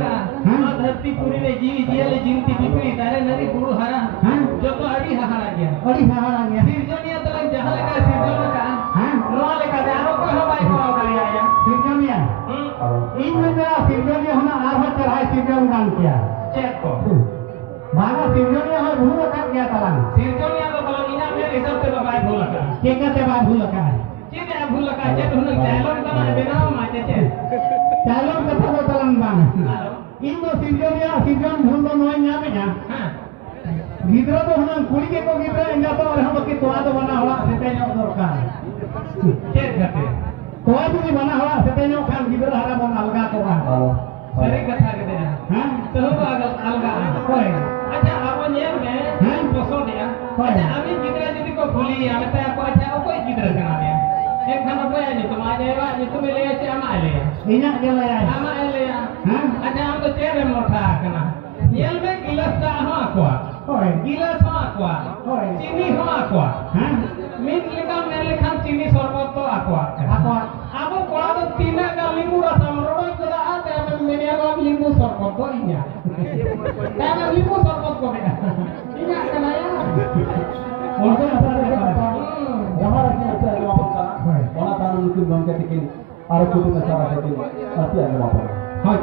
का धरती पूरी रे जीवी जियले जिंती बिपरी दारे नरी बुरु हरा जो तो अड़ी हाहारा गया सिरजोनिया तलक जहां लगा सिरजोना का नोआ लेका दे आरो कोई हवाई को करिया या सिरजोनिया इन में मेरा सिरजोनिया होना आधा चढ़ाए सिरजोन गान किया चेक को बागा सिरजोनिया हो भूल का क्या तलान सिरजोनिया तो तलक इना मेरे हिसाब से बाय भूल का के कहते बा भूल का चीज है भूल का चेक हुन डायलॉग बना बनाओ माते चे डायलॉग कथा को तलान बान इन दो सिरजोनिया सिरजोन भूल दो नोय न्यामे ना गिद्रा तो हुन कुड़ी के को गिद्रा इंगा तो और हम की तोआ तो बना हुआ सेते नो दरकार चेक करते तोआ भी बना हुआ सेते नो खान गिद्रा हरा बन अलगा तो सही कथा के दे हां तो अलगा कोई अच्छा आप नेम में बसो दिया अच्छा अभी गिद्रा जदी को भूली हमें तो आपको अच्छा कोई गिद्रा कना दिया एक खाना कोई नहीं तुम आ जाएगा ये तुम ले आचे हम आ ले इना गेला यार हम आ ले हां अच्छा हम तो चेहरे मोटा कना येल में गिलास का हां को कोई गिलास हां को चीनी हां को हां मीट लेका मेरे लेखा चीनी शरबत तो आको अब कोड़ा तो तीन का नींबू रस रोड को आ ते मेरे को नींबू शरबत तो इया ताना नींबू शरबत को बेटा इया कनाया और तो अपना हमारा की अच्छा है वहां का वहां ताना मुकुल बम के टिकिन और कुछ में सारा है कि आती है वहां पर हां